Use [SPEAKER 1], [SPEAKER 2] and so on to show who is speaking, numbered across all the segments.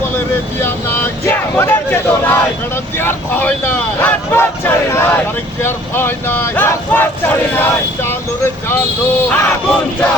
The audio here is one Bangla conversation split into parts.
[SPEAKER 1] বলে রে জিয়া নাই
[SPEAKER 2] আমাদের চেতনায়
[SPEAKER 1] ম্যাডাম জিয়ার ভয় নাই
[SPEAKER 2] রাজপথ ছাড়ি নাই
[SPEAKER 1] তারেক জিয়ার ভয় চালো চালো
[SPEAKER 2] আগুন জ্বালো।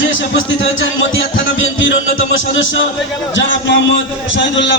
[SPEAKER 3] মাঝে এসে উপস্থিত হয়েছেন মতিয়া থানা বিএনপির অন্যতম সদস্য জনাব মোহাম্মদ শহীদুল্লাহ